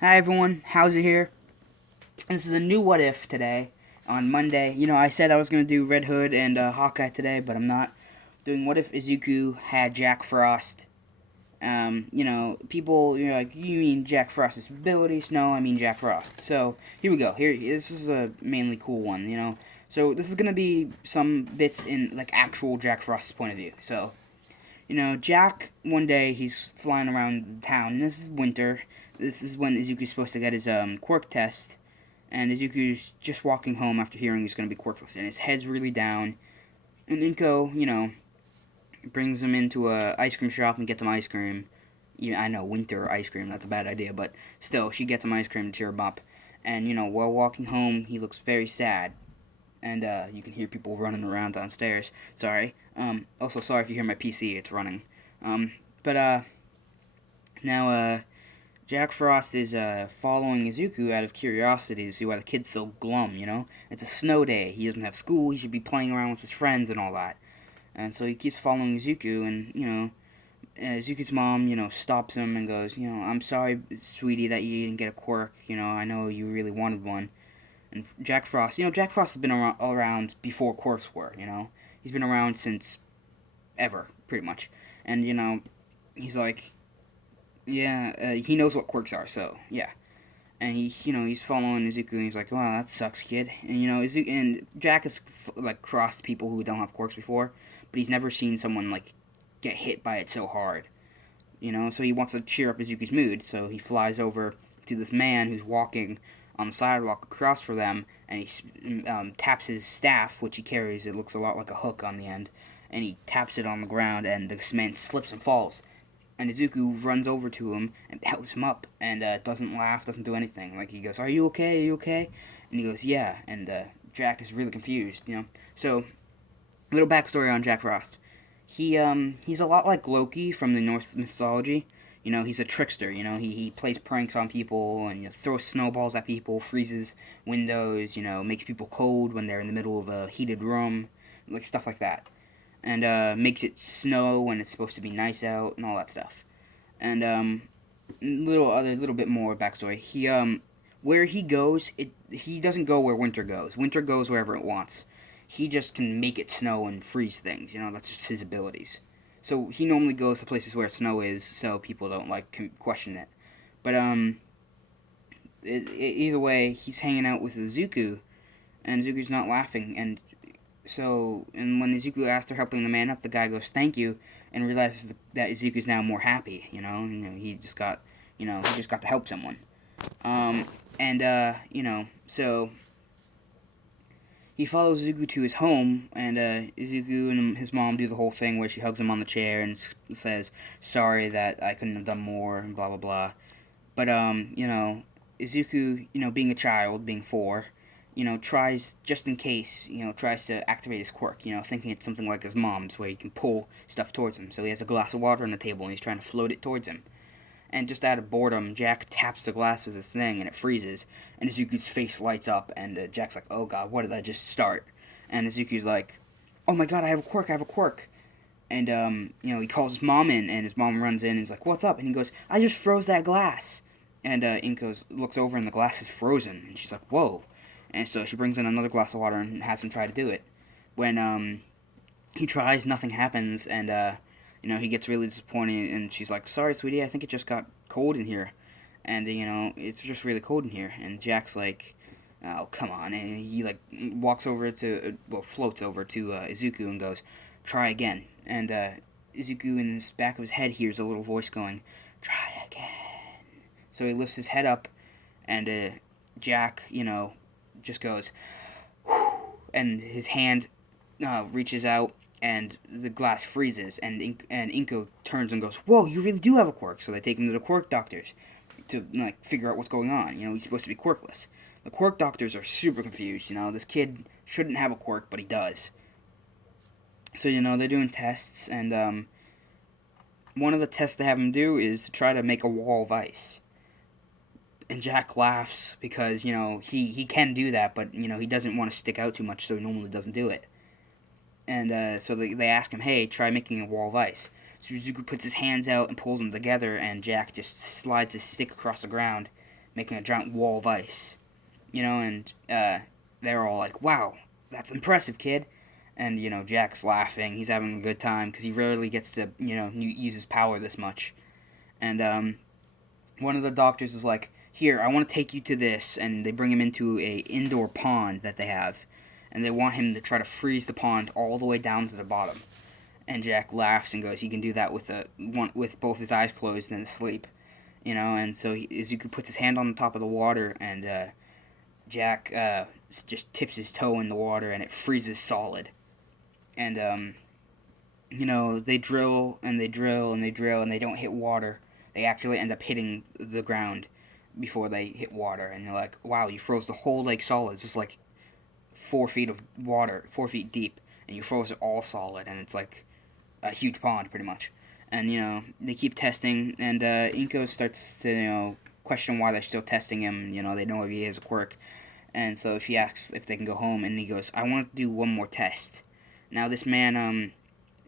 Hi everyone, how's it here? This is a new What If today on Monday. I said I was going to do Red Hood and Hawkeye today, but I'm not. Doing What If Izuku had Jack Frost. People, you're like, you mean Jack Frost's abilities? No, I mean Jack Frost. So, here we go. This is a mainly cool one. So, this is going to be some bits in, like, actual Jack Frost's point of view. So, Jack, one day, he's flying around the town, and this is winter. This is when Izuku's supposed to get his quirk test, and Izuku's just walking home after hearing he's going to be quirkless, and his head's really down. And Inko, brings him into a ice cream shop and gets him ice cream. Yeah, I know, winter ice cream, that's a bad idea, but still, she gets him ice cream to cheer him up. And, while walking home, he looks very sad. And you can hear people running around downstairs. Sorry. Also, sorry if you hear my PC, it's running. But now, Jack Frost is following Izuku out of curiosity to see why the kid's so glum. It's a snow day. He doesn't have school. He should be playing around with his friends and all that. And so he keeps following Izuku, and, Izuku's mom, stops him and goes, I'm sorry, sweetie, that you didn't get a quirk. I know you really wanted one. And Jack Frost has been around before quirks were. He's been around since ever, pretty much. And, he's like, yeah, he knows what quirks are, so, yeah. And he's following Izuku, and he's like, "Wow, that sucks, kid." And Izuku and Jack has like crossed people who don't have quirks before, but he's never seen someone like get hit by it so hard. So he wants to cheer up Izuku's mood, so he flies over to this man who's walking on the sidewalk across from them, and he taps his staff, which he carries. It looks a lot like a hook on the end, and he taps it on the ground, and this man slips and falls. And Izuku runs over to him and helps him up, and doesn't laugh, doesn't do anything. Like, he goes, "Are you okay? Are you okay?" And he goes, "Yeah." And Jack is really confused. So, a little backstory on Jack Frost. He's a lot like Loki from the Norse mythology. He's a trickster. He plays pranks on people and throws snowballs at people, freezes windows. Makes people cold when they're in the middle of a heated room, like stuff like that, and makes it snow when it's supposed to be nice out and all that stuff. And little bit more backstory. Where he goes, he doesn't go where winter goes. Winter goes wherever it wants. He just can make it snow and freeze things. That's just his abilities. So he normally goes to places where snow is, so people don't like question it. But either way, he's hanging out with Izuku, and Izuku's not laughing. And when Izuku asks for helping the man up, the guy goes, "Thank you," and realizes that Izuku's now more happy. He just got to help someone. So he follows Izuku to his home, and Izuku and his mom do the whole thing where she hugs him on the chair and says, "Sorry that I couldn't have done more," and blah blah blah. But Izuku, being a child, being 4, tries, just in case, tries to activate his quirk, thinking it's something like his mom's, where he can pull stuff towards him. So he has a glass of water on the table, and he's trying to float it towards him. And just out of boredom, Jack taps the glass with this thing, and it freezes. And Izuku's face lights up, and Jack's like, "Oh god, what did I just start?" And Izuku's like, "Oh my god, I have a quirk, I have a quirk." And, he calls his mom in, and his mom runs in and is like, "What's up?" And he goes, "I just froze that glass." And Inko looks over, and the glass is frozen. And she's like, "Whoa." And so she brings in another glass of water and has him try to do it. When he tries, nothing happens, and he gets really disappointed. And she's like, "Sorry, sweetie, I think it just got cold in here, and it's just really cold in here." And Jack's like, "Oh, come on!" And he like walks over to, floats over to Izuku and goes, "Try again." And Izuku, in the back of his head, hears a little voice going, "Try again." So he lifts his head up, and Jack, just goes, whew, and his hand reaches out, and the glass freezes, and Inko turns and goes, "Whoa, you really do have a quirk." So they take him to the quirk doctors to like figure out what's going on. He's supposed to be quirkless. The quirk doctors are super confused. This kid shouldn't have a quirk, but he does. So they're doing tests, and one of the tests they have him do is to try to make a wall of ice. And Jack laughs because he can do that, but he doesn't want to stick out too much, so he normally doesn't do it. And so they ask him, "Hey, try making a wall of ice." So Suzuki puts his hands out and pulls them together, and Jack just slides his stick across the ground, making a giant wall of ice. And they're all like, wow, that's impressive, kid. And, Jack's laughing. He's having a good time because he rarely gets to, use his power this much. And one of the doctors is like, here, I want to take you to this. And they bring him into a indoor pond that they have. And they want him to try to freeze the pond all the way down to the bottom. And Jack laughs and goes, he can do that with both his eyes closed and asleep. And so Izuku puts his hand on the top of the water, and Jack just tips his toe in the water, and it freezes solid. And, they drill, and they drill, and they drill, and they don't hit water. They actually end up hitting the ground before they hit water. And they're like, wow, you froze the whole lake solid. It's just like 4 feet of water, 4 feet deep, and you froze it all solid, and it's like a huge pond, pretty much. And, they keep testing, and Inko starts to, question why they're still testing him. They know if he has a quirk. And so she asks if they can go home, and he goes, I want to do one more test. Now, this man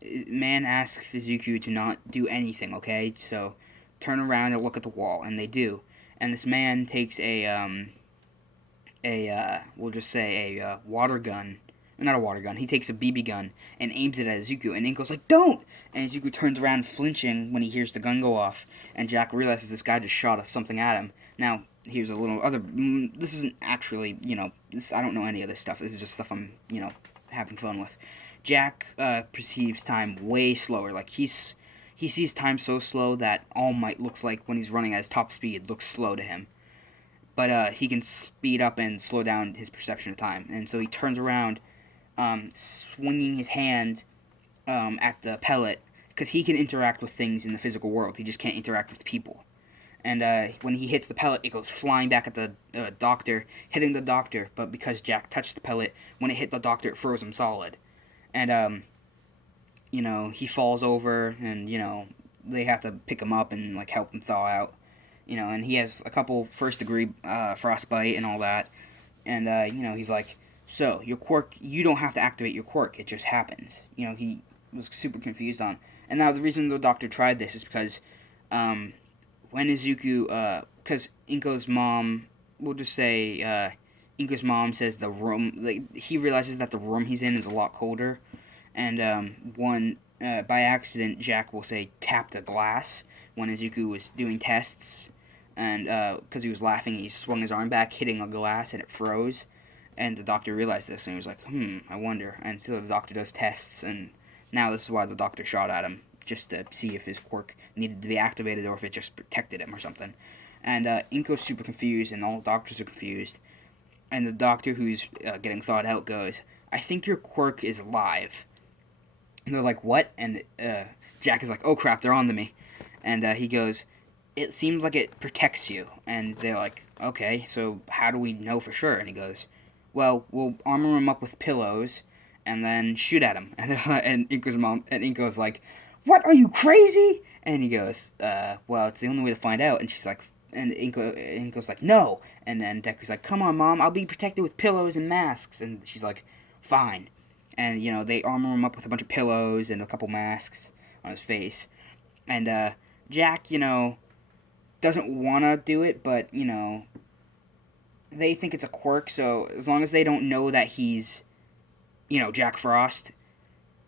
asks Izuku to not do anything, okay? So, turn around and look at the wall, and they do. And this man takes we'll just say a water gun. Not a water gun. He takes a BB gun and aims it at Izuku. And Inko's like, don't! And Izuku turns around flinching when he hears the gun go off. And Jack realizes this guy just shot something at him. Now, here's a little other... This isn't actually, I don't know any of this stuff. This is just stuff I'm, having fun with. Jack perceives time way slower. Like, he sees time so slow that All Might looks like when he's running at his top speed looks slow to him. But he can speed up and slow down his perception of time. And so he turns around, swinging his hand at the pellet, because he can interact with things in the physical world. He just can't interact with people. And when he hits the pellet, it goes flying back at the doctor, hitting the doctor. But because Jack touched the pellet, when it hit the doctor, it froze him solid. And, he falls over, and, they have to pick him up and, help him thaw out. And he has a couple first-degree frostbite and all that. And, he's like, so, your quirk, you don't have to activate your quirk, it just happens. He was super confused on. And now the reason the doctor tried this is because, when Izuku, because Inko's mom, we'll just say, Inko's mom says the room, he realizes that the room he's in is a lot colder. And, by accident, Jack will say, tapped a glass when Izuku was doing tests. And, because he was laughing, he swung his arm back, hitting a glass, and it froze. And the doctor realized this, and he was like, I wonder. And so the doctor does tests, and now this is why the doctor shot at him, just to see if his quirk needed to be activated or if it just protected him or something. And Inko's super confused, and all the doctors are confused. And the doctor who's getting thawed out goes, I think your quirk is alive. And they're like, what? And Jack is like, oh crap, they're on to me. And he goes, it seems like it protects you. And they're like, okay, so how do we know for sure? And he goes, well, we'll armor him up with pillows and then shoot at him. And Inko's like, what, are you crazy? And he goes, well, it's the only way to find out. And she's like, and Inko's like, no. And then Deku's like, come on, Mom, I'll be protected with pillows and masks. And she's like, fine. And, they armor him up with a bunch of pillows and a couple masks on his face. And, Jack, doesn't want to do it, but, they think it's a quirk, so as long as they don't know that he's, Jack Frost,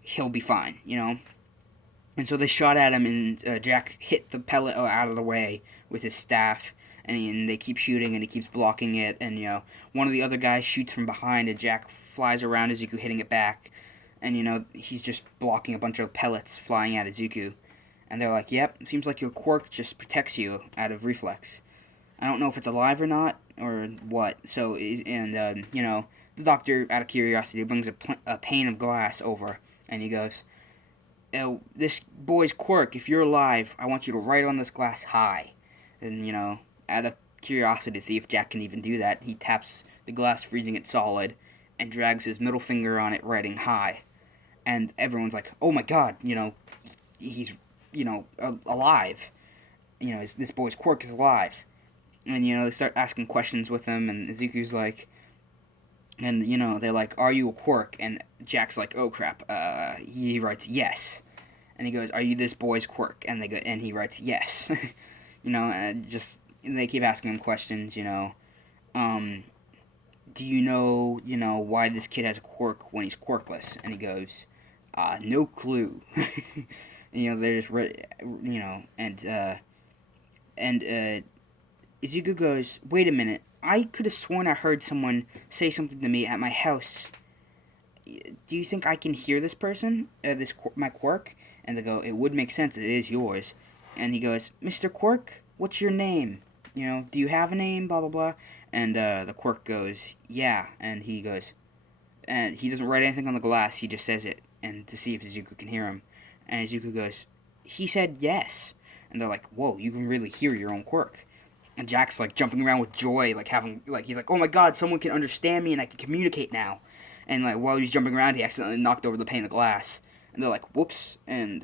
he'll be fine, And so they shot at him, and Jack hit the pellet out of the way with his staff, and they keep shooting, and he keeps blocking it, and, one of the other guys shoots from behind, and Jack flies around Izuku, hitting it back, and, he's just blocking a bunch of pellets flying at Izuku, and they're like, yep, seems like your quirk just protects you out of reflex. I don't know if it's alive or not, or what, so, the doctor, out of curiosity, brings a pane of glass over, and he goes, this boy's quirk, if you're alive, I want you to write on this glass high. And, out of curiosity to see if Jack can even do that, he taps the glass, freezing it solid, and drags his middle finger on it, writing high. And everyone's like, oh my god, he's, alive. This boy's quirk is alive. And, they start asking questions with him, and Izuku's like, and, they're like, are you a quirk? And Jack's like, oh crap, he writes, yes. And he goes, are you this boy's quirk? And they go, and he writes, yes. And just and they keep asking him questions, um, do you know, why this kid has a quirk when he's quirkless? And he goes, no clue. They're just, and Izuku goes, wait a minute, I could have sworn I heard someone say something to me at my house. Do you think I can hear this person, my quirk? And they go, it would make sense, it is yours. And he goes, Mr. Quirk, what's your name? Do you have a name, blah, blah, blah. And the quirk goes, yeah. And he goes, and he doesn't write anything on the glass, he just says it, and to see if Izuku can hear him. And Izuku goes, he said yes. And they're like, whoa, you can really hear your own quirk. And Jack's like jumping around with joy, he's like, oh my god, someone can understand me and I can communicate now. And like while he's jumping around, he accidentally knocked over the pane of glass. And they're like, whoops. And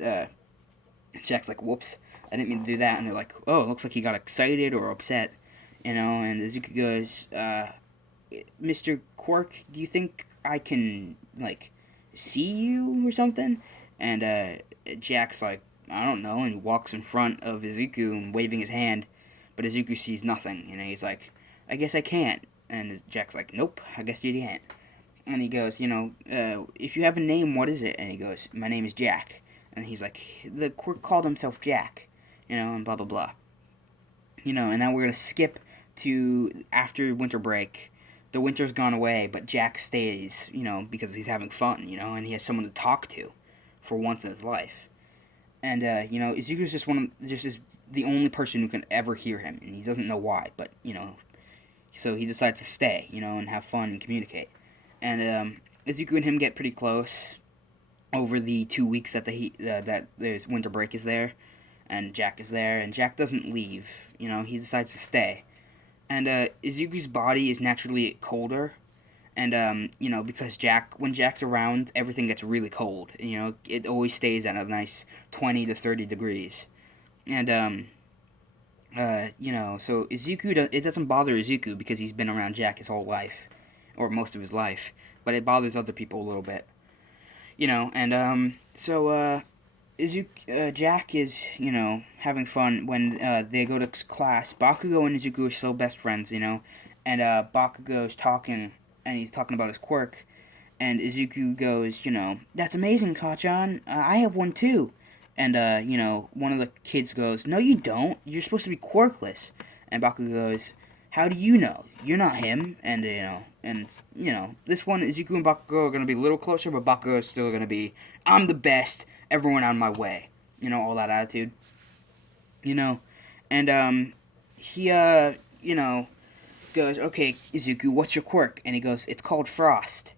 Jack's like, whoops, I didn't mean to do that. And they're like, oh, it looks like he got excited or upset. And Izuku goes, Mr. Quirk, do you think I can, see you or something? And Jack's like, I don't know. And he walks in front of Izuku and waving his hand. But Izuku sees nothing. He's like, I guess I can't. And Jack's like, nope, I guess you can't. And he goes, if you have a name, what is it? And he goes, my name is Jack. And he's like, the quirk called himself Jack, and blah, blah, blah. And now we're going to skip to after winter break. The winter's gone away, but Jack stays, because he's having fun, and he has someone to talk to for once in his life. And, Izuku's just is the only person who can ever hear him, and he doesn't know why, but, so he decides to stay, and have fun and communicate. And Izuku and him get pretty close over the 2 weeks that that there's winter break is there, and Jack is there, and Jack doesn't leave. He decides to stay. And Izuku's body is naturally colder, and because when Jack's around, everything gets really cold. It always stays at a nice 20 to 30 degrees, and so Izuku it doesn't bother Izuku because he's been around Jack his whole life, or most of his life, but it bothers other people a little bit. So Jack is, having fun when they go to class. Bakugo and Izuku are still best friends, and Bakugo's talking, and he's talking about his quirk, and Izuku goes, that's amazing, Kachan, I have one too. And, one of the kids goes, no you don't, you're supposed to be quirkless. And Bakugo goes, how do you know? You're not him. And, this one, Izuku and Bakugo are going to be a little closer, but Bakugo is still going to be, I'm the best, everyone out of my way. All that attitude. And, he, goes, okay, Izuku, what's your quirk? And he goes, it's called Frost.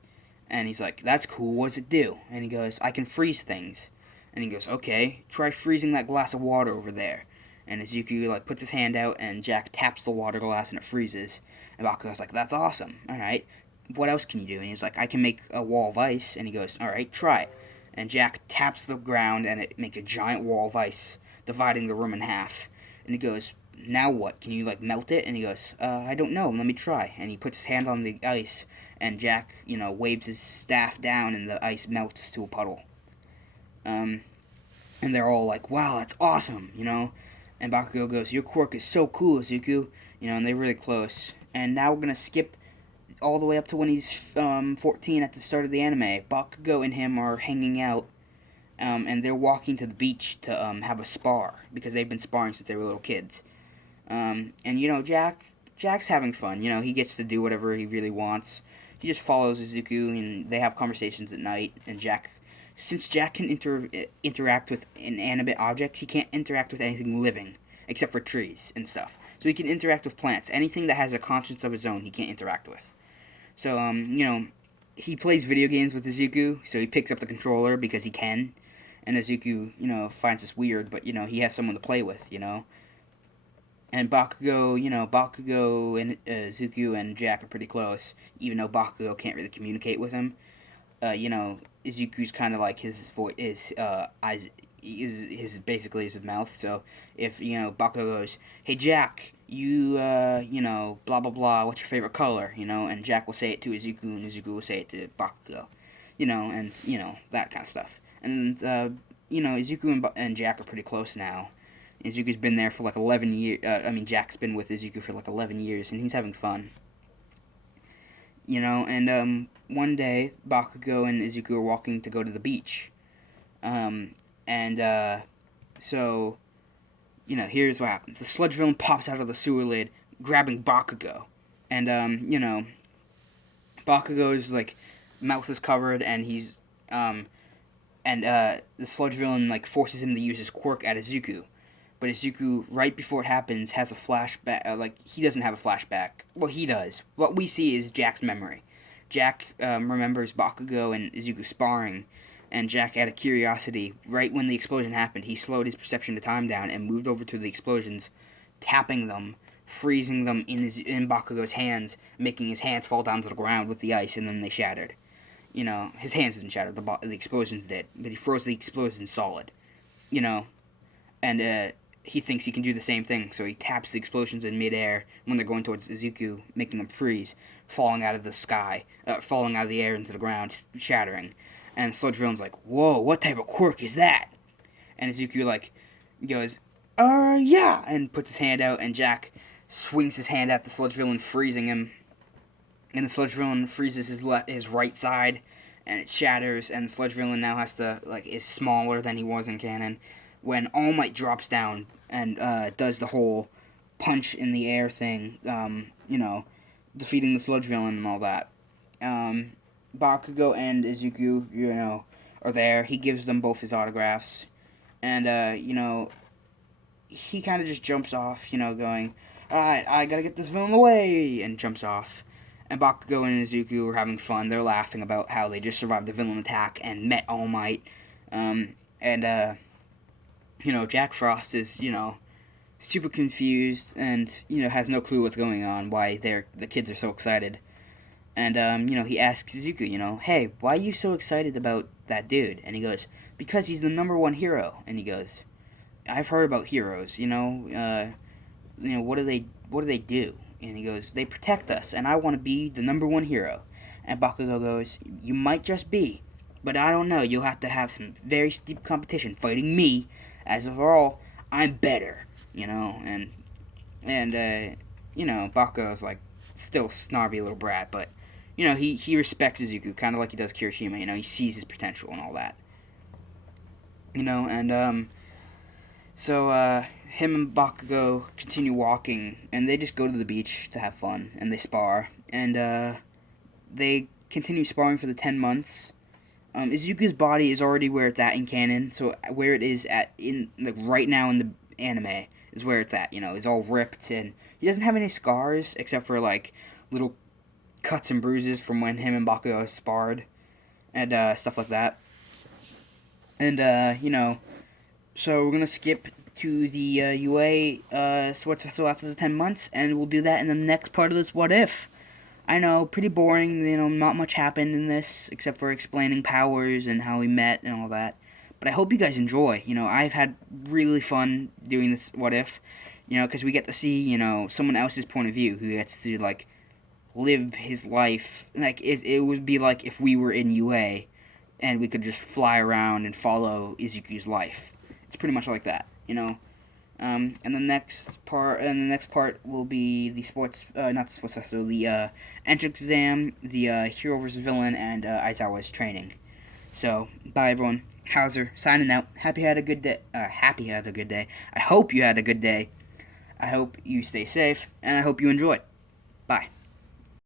And he's like, that's cool, what does it do? And he goes, I can freeze things. And he goes, okay, try freezing that glass of water over there. And Izuku, puts his hand out, and Jack taps the water glass, and it freezes. And Bakugo's like, that's awesome. Alright, what else can you do? And he's like, I can make a wall of ice. And he goes, alright, try it. And Jack taps the ground, and it makes a giant wall of ice, dividing the room in half. And he goes, now what? Can you, melt it? And he goes, I don't know, let me try. And he puts his hand on the ice, and Jack, waves his staff down, and the ice melts to a puddle. And they're all like, wow, that's awesome, And Bakugo goes, your quirk is so cool, Izuku. And they're really close. And now we're going to skip all the way up to when he's 14 at the start of the anime. Bakugo and him are hanging out, and they're walking to the beach to have a spar, because they've been sparring since they were little kids. And, Jack's having fun. He gets to do whatever he really wants. He just follows Izuku, and they have conversations at night, and since Jack can interact with inanimate objects, he can't interact with anything living, except for trees and stuff. So he can interact with plants. Anything that has a conscience of his own, he can't interact with. So, he plays video games with Izuku, so he picks up the controller because he can. And Izuku, finds this weird, but, he has someone to play with, And Bakugo and Izuku and Jack are pretty close, even though Bakugo can't really communicate with him. Izuku's kind of like his voice, his eyes, his basically his mouth. So if Bakugo goes, "Hey Jack, you blah blah blah, what's your favorite color?" And Jack will say it to Izuku, and Izuku will say it to Bakugo, and that kind of stuff. And Izuku and Jack are pretty close now, Izuku's been there for like 11 years. Jack's been with Izuku for like 11 years, and he's having fun. And one day, Bakugo and Izuku are walking to go to the beach. So, here's what happens. The sludge villain pops out of the sewer lid, grabbing Bakugo. And, Bakugo's, like, mouth is covered, and he's, the sludge villain, like, forces him to use his quirk at Izuku. But Izuku, right before it happens, has a flashback. He doesn't have a flashback. Well, he does. What we see is Jack's memory. Jack remembers Bakugo and Izuku sparring, and Jack, out of curiosity, right when the explosion happened, he slowed his perception of time down and moved over to the explosions, tapping them, freezing them in Bakugo's hands, making his hands fall down to the ground with the ice, and then they shattered. His hands didn't shatter, the explosions did, but he froze the explosions solid. And he thinks he can do the same thing, so he taps the explosions in midair when they're going towards Izuku, making them freeze, falling out of the sky, falling out of the air into the ground, shattering. And Sludge Villain's like, whoa, what type of quirk is that? And Izuku, goes, yeah, and puts his hand out, and Jack swings his hand at the Sludge Villain, freezing him. And the Sludge Villain freezes his right side, and it shatters, and the Sludge Villain now is smaller than he was in canon. When All Might drops down and does the whole punch in the air thing, defeating the Sludge Villain and all that. Bakugo and Izuku, are there. He gives them both his autographs. And, he kind of just jumps off, going, alright, I gotta get this villain away, and jumps off. And Bakugo and Izuku are having fun. They're laughing about how they just survived the villain attack and met All Might. Jack Frost is, super confused and, has no clue what's going on, why the kids are so excited. And, he asks Izuku, hey, why are you so excited about that dude? And he goes, because he's the number one hero. And he goes, I've heard about heroes, what do they do? And he goes, they protect us, and I want to be the number one hero. And Bakugo goes, you might just be, but I don't know, you'll have to have some very steep competition fighting me. As of all, I'm better, and Bakugo's still snarby little brat, but, he respects Izuku, kind of like he does Kirishima, he sees his potential and all that. So him and Bakugo continue walking, and they just go to the beach to have fun, and they spar, and they continue sparring for the 10 months. Izuku's body is already where it's at in canon, so where it is right now in the anime is where it's at, it's all ripped, and he doesn't have any scars, except for, little cuts and bruises from when him and Bakugo sparred, and stuff like that. And, so we're gonna skip to the UA Sports Festival after the 10 months, and we'll do that in the next part of this What If. I know, pretty boring, not much happened in this, except for explaining powers and how we met and all that. But I hope you guys enjoy. I've had really fun doing this What If, because we get to see, someone else's point of view, who gets to, live his life. It would be like if we were in UA, and we could just fly around and follow Izuku's life. It's pretty much like that, And the next part will be the not the sports festival, the entrance exam, the hero versus villain, and Aizawa's training. So, bye everyone. Hauser signing out. Happy you had a good day. I hope you had a good day. I hope you stay safe, and I hope you enjoy. Bye.